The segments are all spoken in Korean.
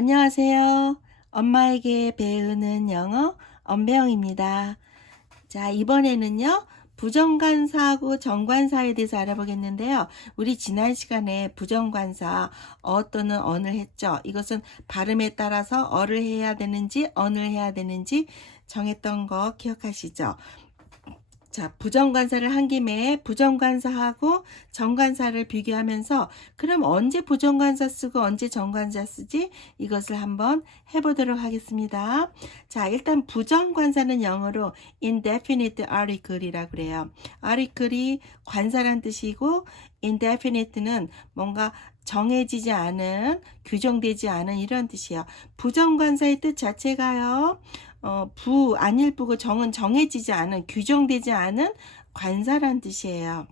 안녕하세요. 엄마에게 배우는 영어 엄배영입니다. 자, 이번에는요. 부정관사하고 정관사에 대해서 알아보겠는데요. 우리 지난 시간에 부정관사 어 또는 언을 했죠. 이것은 발음에 따라서 어를 해야 되는지 언을 해야 되는지 정했던 거 기억하시죠? 자, 부정관사를 한 김에 부정관사하고 정관사를 비교하면서 그럼 언제 부정관사 쓰고 언제 정관사 쓰지? 이것을 한번 해보도록 하겠습니다. 자, 일단 부정관사는 영어로 indefinite article이라고 그래요. article이 관사란 뜻이고 indefinite는 뭔가 정해지지 않은, 규정되지 않은 이런 뜻이에요. 부정관사의 뜻 자체가요. 어, 부, 안일부고 정은 정해지지 않은, 규정되지 않은 관사란 뜻이에요.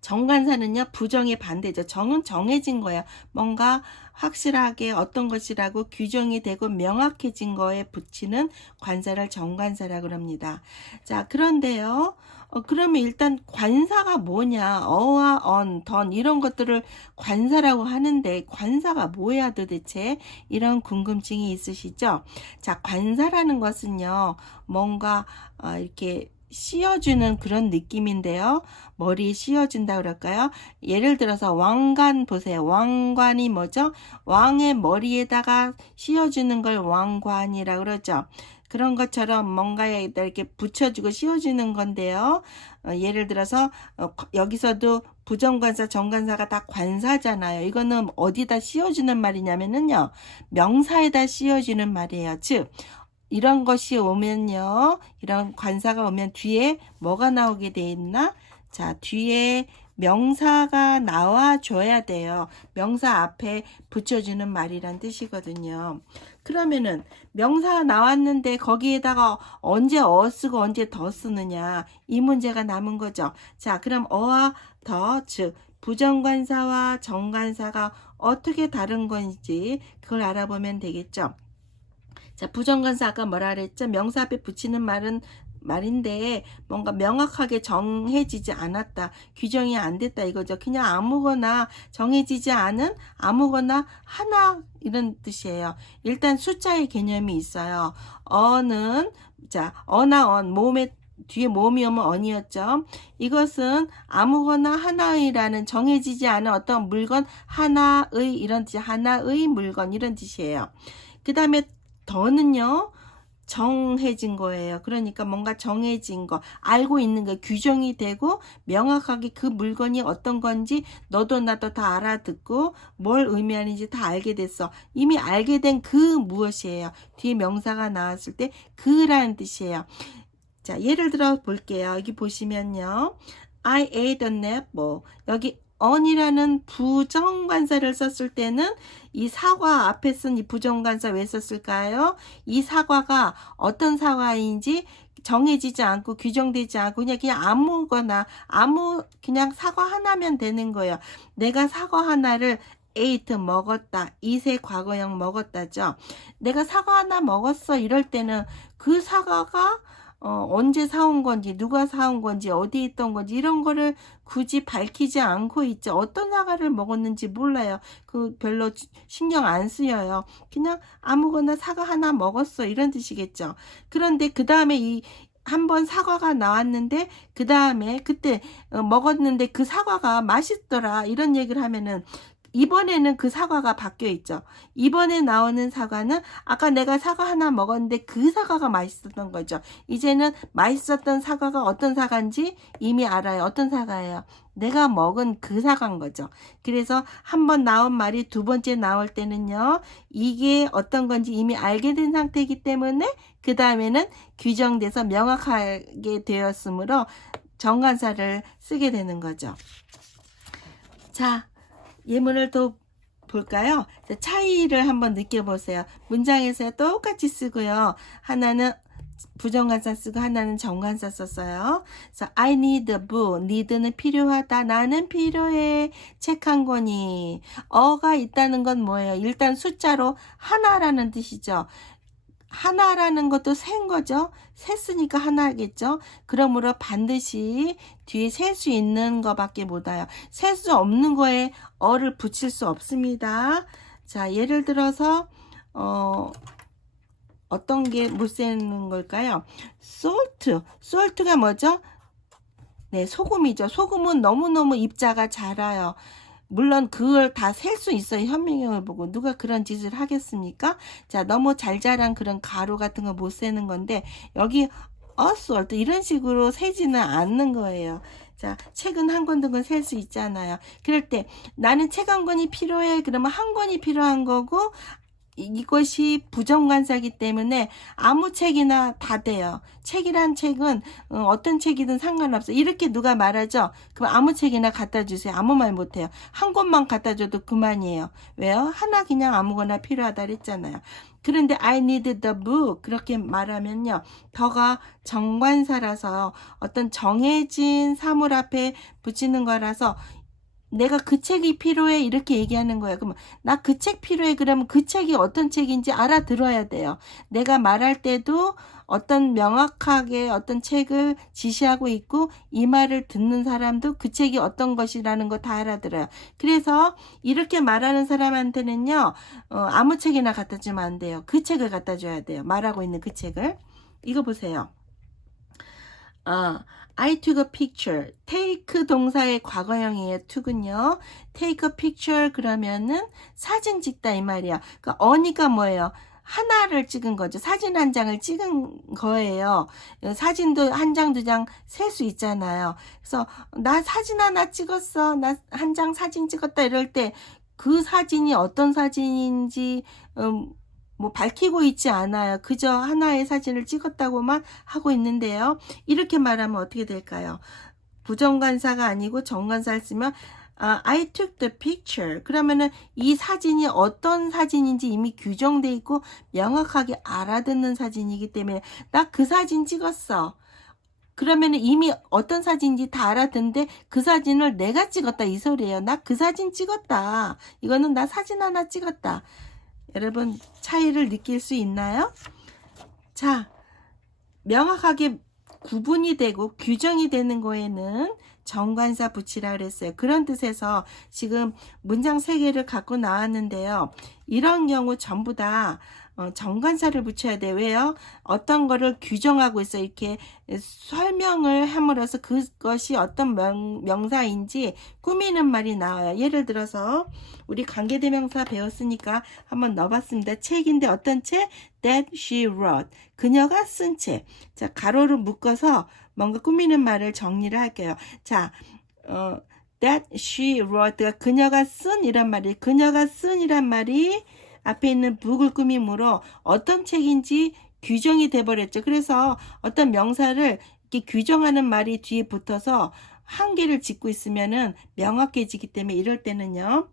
정관사는요, 부정의 반대죠. 정은 정해진 거예요. 뭔가 확실하게 어떤 것이라고 규정이 되고 명확해진 거에 붙이는 관사를 정관사라고 합니다. 자, 그런데요, 어, 그러면 일단 관사가 뭐냐, 어와 언, 던, 이런 것들을 관사라고 하는데, 관사가 뭐야 도대체? 이런 궁금증이 있으시죠? 자, 관사라는 것은요, 뭔가, 어, 이렇게, 씌워주는 그런 느낌인데요. 머리에 씌워준다 그럴까요? 예를 들어서 왕관 보세요. 왕관이 뭐죠? 왕의 머리에다가 씌워주는 걸 왕관이라 그러죠. 그런 것처럼 뭔가에 이렇게 붙여주고 씌워주는 건데요. 어, 예를 들어서 어, 여기서도 부정관사, 정관사가 다 관사잖아요. 이거는 어디다 씌워주는 말이냐면은요. 명사에다 씌워주는 말이에요. 즉 이런 것이 오면요. 이런 관사가 오면 뒤에 뭐가 나오게 돼 있나? 자, 뒤에 명사가 나와줘야 돼요. 명사 앞에 붙여주는 말이란 뜻이거든요. 그러면은 명사가 나왔는데 거기에다가 언제 어 쓰고 언제 더 쓰느냐 이 문제가 남은 거죠. 자, 그럼 어와 더, 즉 부정관사와 정관사가 어떻게 다른 건지 그걸 알아보면 되겠죠. 자, 부정관사 아까 뭐라 그랬죠? 명사 앞에 붙이는 말은 말인데 뭔가 명확하게 정해지지 않았다. 규정이 안 됐다 이거죠. 그냥 아무거나 정해지지 않은 아무거나 하나 이런 뜻이에요. 일단 숫자의 개념이 있어요. 어는 자, 어나 언 몸에 뒤에 모음이 오면 언이었죠. 이것은 아무거나 하나의라는 정해지지 않은 어떤 물건 하나의 이런 뜻 하나의 물건 이런 뜻이에요. 그 다음에 더는요. 정해진 거예요. 그러니까 뭔가 정해진 거, 알고 있는 거, 규정이 되고 명확하게 그 물건이 어떤 건지 너도 나도 다 알아듣고 뭘 의미하는지 다 알게 됐어. 이미 알게 된 그 무엇이에요. 뒤에 명사가 나왔을 때 그라는 뜻이에요. 자, 예를 들어 볼게요. 여기 보시면요. I ate an apple. 여기 on이라는 부정관사를 썼을 때는 이 사과 앞에 쓴 이 부정관사 왜 썼을까요? 이 사과가 어떤 사과인지 정해지지 않고 규정되지 않고 그냥 그냥 아무거나 아무 그냥 사과 하나면 되는 거예요. 내가 사과 하나를 ate 먹었다. 이세 과거형 먹었다죠. 내가 사과 하나 먹었어. 이럴 때는 그 사과가 어, 언제 사온 건지, 누가 사온 건지, 어디 있던 건지, 이런 거를 굳이 밝히지 않고 있죠. 어떤 사과를 먹었는지 몰라요. 그 별로 신경 안 쓰여요. 그냥 아무거나 사과 하나 먹었어. 이런 뜻이겠죠. 그런데 그 다음에 이, 한번 사과가 나왔는데, 그 다음에 그때 어, 먹었는데 그 사과가 맛있더라. 이런 얘기를 하면은 이번에는 그 사과가 바뀌어 있죠. 이번에 나오는 사과는 아까 내가 사과 하나 먹었는데 그 사과가 맛있었던 거죠. 이제는 맛있었던 사과가 어떤 사과인지 이미 알아요. 어떤 사과예요? 내가 먹은 그 사과인 거죠. 그래서 한 번 나온 말이 두 번째 나올 때는요. 이게 어떤 건지 이미 알게 된 상태이기 때문에 그 다음에는 규정돼서 명확하게 되었으므로 정관사를 쓰게 되는 거죠. 자, 예문을 또 볼까요? 차이를 한번 느껴보세요. 문장에서 똑같이 쓰고요. 하나는 부정관사 쓰고 하나는 정관사 썼어요. 그래서 I need a book. need는 필요하다. 나는 필요해. 책 한 권이. 어가 있다는 건 뭐예요? 일단 숫자로 하나라는 뜻이죠. 하나라는 것도 센 거죠. 셌으니까 하나겠죠. 그러므로 반드시 뒤에 셀 수 있는 것밖에 못 와요. 셀 수 없는 거에 어를 붙일 수 없습니다. 자, 예를 들어서 어 어떤 게못 쓰는 걸까요? salt. salt가 뭐죠? 네, 소금이죠. 소금은 너무너무 입자가 작아요. 물론 그걸 다 셀 수 있어요. 현미경을 보고. 누가 그런 짓을 하겠습니까? 자, 너무 잘 자란 그런 가루 같은 거 못 세는 건데, 여기 어스월트 이런 식으로 세지는 않는 거예요. 자, 책은 한 권, 두 권 셀 수 있잖아요. 그럴 때 나는 책 한 권이 필요해. 그러면 한 권이 필요한 거고, 이- 이것이 부정관사기 때문에 아무 책이나 다 돼요. 책이란 책은 어, 어떤 책이든 상관없어. 이렇게 누가 말하죠? 그럼 아무 책이나 갖다 주세요. 아무 말 못해요. 한 권만 갖다 줘도 그만이에요. 왜요? 하나 그냥 아무거나 필요하다 그랬잖아요. 그런데 I need the book 그렇게 말하면요. 더가 정관사라서 어떤 정해진 사물 앞에 붙이는 거라서 내가 그 책이 필요해 이렇게 얘기하는 거예요. 그러면 나 그 책 필요해 그러면 그 책이 어떤 책인지 알아들어야 돼요. 내가 말할 때도 어떤 명확하게 어떤 책을 지시하고 있고 이 말을 듣는 사람도 그 책이 어떤 것이라는 거 다 알아들어요. 그래서 이렇게 말하는 사람한테는요 어, 아무 책이나 갖다 주면 안 돼요. 그 책을 갖다 줘야 돼요. 말하고 있는 그 책을 이거 보세요. 어, I took a picture. take 동사의 과거형이에요. took은요. take a picture 그러면은 사진 찍다 이 말이야. 그 어니까 뭐예요? 하나를 찍은 거죠. 사진 한 장을 찍은 거예요. 사진도 한 장, 두 장 셀 수 있잖아요. 그래서 나 사진 하나 찍었어. 나 한 장 사진 찍었다 이럴 때 그 사진이 어떤 사진인지 음, 뭐 밝히고 있지 않아요. 그저 하나의 사진을 찍었다고만 하고 있는데요. 이렇게 말하면 어떻게 될까요? 부정관사가 아니고 정관사를 쓰면 아, I took the picture. 그러면은 이 사진이 어떤 사진인지 이미 규정돼 있고 명확하게 알아듣는 사진이기 때문에 나 그 사진 찍었어. 그러면은 이미 어떤 사진인지 다 알아듣는데 그 사진을 내가 찍었다 이 소리예요. 나 그 사진 찍었다. 이거는 나 사진 하나 찍었다. 여러분 차이를 느낄 수 있나요? 자, 명확하게 구분이 되고 규정이 되는 거에는 정관사 붙이라 그랬어요. 그런 뜻에서 지금 문장 세 개를 갖고 나왔는데요. 이런 경우 전부 다 어, 정관사를 붙여야 돼요. 왜요? 어떤 거를 규정하고 있어 이렇게 설명을 함으로써 그것이 어떤 명, 명사인지 꾸미는 말이 나와요. 예를 들어서 우리 관계대명사 배웠으니까 한번 넣어봤습니다. 책인데 어떤 책? That she wrote. 그녀가 쓴 책. 자, 가로로 묶어서 뭔가 꾸미는 말을 정리를 할게요. 자, 어, that she wrote. 그녀가 쓴 이란 말이, 그녀가 쓴 이란 말이 앞에 있는 북을 꾸밈으로 어떤 책인지 규정이 돼버렸죠. 그래서 어떤 명사를 이렇게 규정하는 말이 뒤에 붙어서 한계를 짓고 있으면은 명확해지기 때문에 이럴 때는요.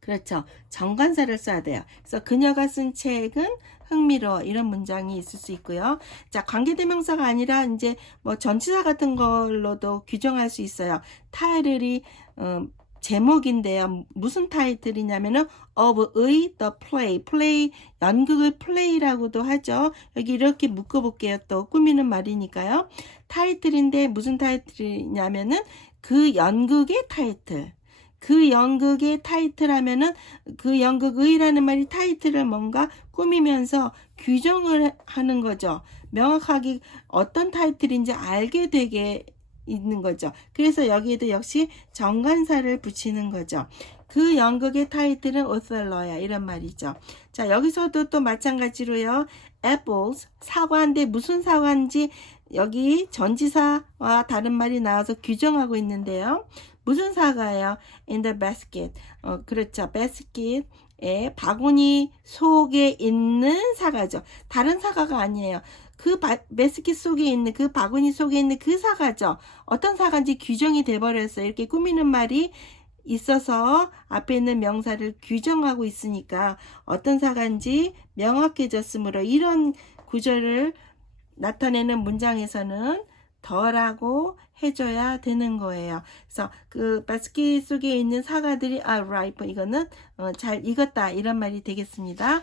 그렇죠. 정관사를 써야 돼요. 그래서 그녀가 쓴 책은 흥미로워 이런 문장이 있을 수 있고요. 자, 관계대명사가 아니라 이제 뭐 전치사 같은 걸로도 규정할 수 있어요. 타이틀이 어, 제목인데요. 무슨 타이틀이냐면은 of의 the play, play 연극을 play라고도 하죠. 여기 이렇게 묶어 볼게요. 또 꾸미는 말이니까요. 타이틀인데 무슨 타이틀이냐면은 그 연극의 타이틀. 그 연극의 타이틀 하면은 그 연극의라는 말이 타이틀을 뭔가 꾸미면서 규정을 하는 거죠. 명확하게 어떤 타이틀인지 알게 되게 있는 거죠. 그래서 여기에도 역시 정관사를 붙이는 거죠. 그 연극의 타이틀은 오셀러야 이런 말이죠. 자 여기서도 또 마찬가지로요. apples 사과인데 무슨 사과인지 여기 전지사와 다른 말이 나와서 규정하고 있는데요. 무슨 사과예요? In the basket. 어, 그렇죠. basket에 바구니 속에 있는 사과죠. 다른 사과가 아니에요. 그 바, 바스켓 속에 있는 그 바구니 속에 있는 그 사과죠. 어떤 사과인지 규정이 돼버렸어요. 이렇게 꾸미는 말이 있어서 앞에 있는 명사를 규정하고 있으니까 어떤 사과인지 명확해졌으므로 이런 구절을 나타내는 문장에서는 덜하고 해줘야 되는 거예요. 그래서 그 바스켓 속에 있는 사과들이 아 ripe 이거는 어, 잘 익었다 이런 말이 되겠습니다.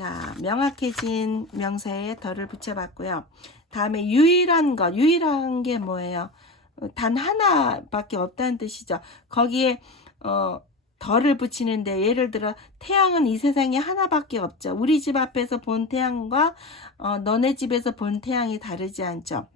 자 명확해진 명사에 덜을 붙여봤고요. 다음에 유일한 것 유일한 게 뭐예요? 어, 단 하나밖에 없다는 뜻이죠. 거기에 어 덜을 붙이는데 예를 들어 태양은 이 세상에 하나밖에 없죠. 우리 집 앞에서 본 태양과 어, 너네 집에서 본 태양이 다르지 않죠.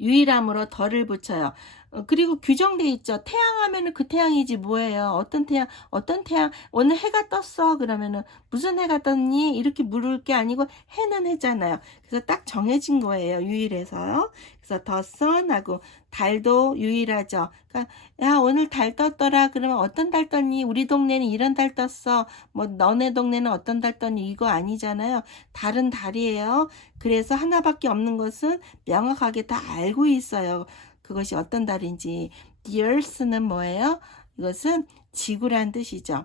유일함으로 덜을 붙여요. 어, 그리고 규정돼 있죠. 태양 하면은 그 태양이지 뭐예요. 어떤 태양, 어떤 태양, 오늘 해가 떴어. 그러면은 무슨 해가 떴니? 이렇게 물을 게 아니고 해는 해잖아요. 그래서 딱 정해진 거예요. 유일해서요. 그래서 더 선하고 달도 유일하죠. 그러니까 야 오늘 달 떴더라. 그러면 어떤 달 떴니? 우리 동네는 이런 달 떴어. 뭐 너네 동네는 어떤 달 떴니? 이거 아니잖아요. 달은 달이에요. 그래서 하나밖에 없는 것은 명확하게 다 알고 있어요. 그것이 어떤 달인지. The Earth는 뭐예요? 이것은 지구란 뜻이죠.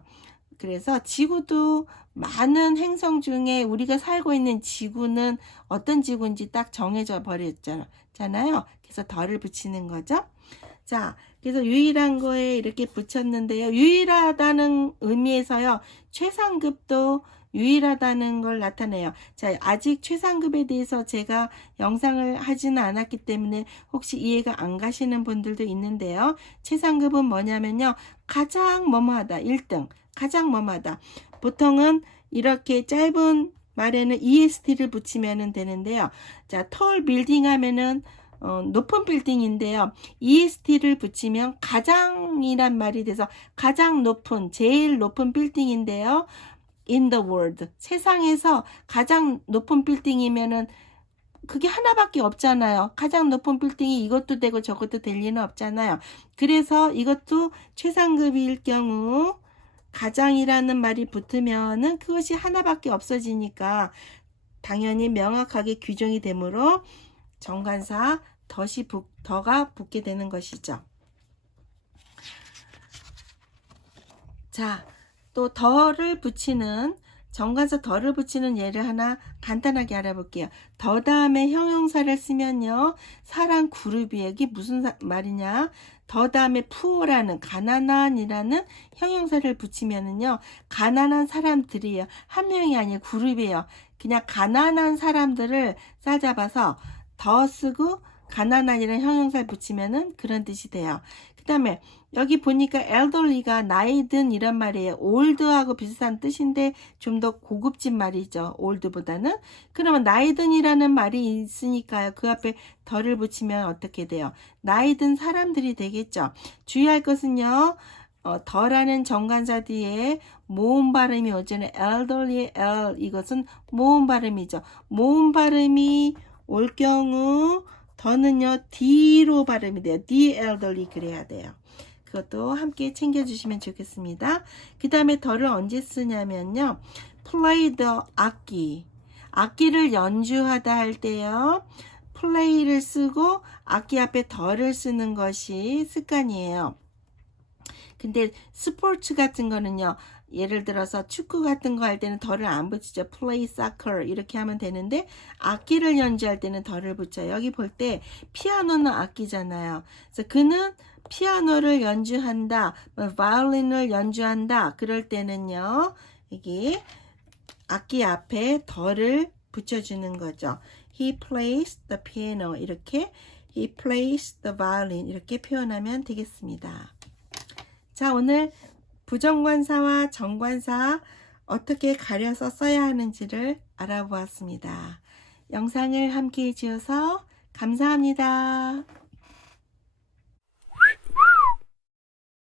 그래서 지구도 많은 행성 중에 우리가 살고 있는 지구는 어떤 지구인지 딱 정해져 버렸잖아요. 그래서 덜을 붙이는 거죠. 자, 그래서 유일한 거에 이렇게 붙였는데요. 유일하다는 의미에서요. 최상급도 유일하다는 걸 나타내요. 자, 아직 최상급에 대해서 제가 영상을 하지는 않았기 때문에 혹시 이해가 안 가시는 분들도 있는데요. 최상급은 뭐냐면요. 가장 뭐뭐하다. 1등. 가장 뭐뭐하다. 보통은 이렇게 짧은 말에는 EST를 붙이면 되는데요. 자, 톨 빌딩 하면은 어, 높은 빌딩인데요. EST를 붙이면 가장이란 말이 돼서 가장 높은, 제일 높은 빌딩인데요. In the world. 세상에서 가장 높은 빌딩이면은 그게 하나밖에 없잖아요. 가장 높은 빌딩이 이것도 되고 저것도 될 리는 없잖아요. 그래서 이것도 최상급일 경우 가장이라는 말이 붙으면은 그것이 하나밖에 없어지니까 당연히 명확하게 규정이 되므로 정관사 덫이 붙, 더가 붙게 되는 것이죠. 자, 또 더를 붙이는 정관사 더를 붙이는 예를 하나 간단하게 알아볼게요. 더 다음에 형용사를 쓰면요. 사람 그룹이에요. 이게 무슨 사- 말이냐? 더 다음에 푸어라는 가난한이라는 형용사를 붙이면은요. 가난한 사람들이에요. 한 명이 아니고 그룹이에요. 그냥 가난한 사람들을 싸잡아서 더 쓰고 가난한이라는 형용사를 붙이면은 그런 뜻이 돼요. 그 다음에 여기 보니까 elderly가 나이 든 이런 말이에요. old하고 비슷한 뜻인데 좀 더 고급진 말이죠. old보다는. 그러면 나이 든이라는 말이 있으니까요. 그 앞에 덜을 붙이면 어떻게 돼요? 나이 든 사람들이 되겠죠. 주의할 것은요. 어, 더라는 정관사 뒤에 모음 발음이 오잖아요. elderly의 l 이것은 모음 발음이죠. 모음 발음이 올 경우 더는요 D로 발음이 돼요. D elderly 그래야 돼요. 그것도 함께 챙겨주시면 좋겠습니다. 그 다음에 더를 언제 쓰냐면요. play the 악기. 악기를 연주하다 할 때요. play를 쓰고 악기 앞에 더를 쓰는 것이 습관이에요. 근데 스포츠 같은 거는요. 예를 들어서 축구 같은 거 할 때는 덜을 안 붙이죠. play soccer 이렇게 하면 되는데 악기를 연주할 때는 덜을 붙여요. 여기 볼 때 피아노는 악기잖아요. 그래서 그는 피아노를 연주한다, 뭐 바이올린을 연주한다. 그럴 때는요. 여기 악기 앞에 덜을 붙여주는 거죠. He plays the piano 이렇게 He plays the violin 이렇게 표현하면 되겠습니다. 자 오늘 부정관사와 정관사 어떻게 가려서 써야 하는지를 알아보았습니다. 영상을 함께 해주셔서 감사합니다.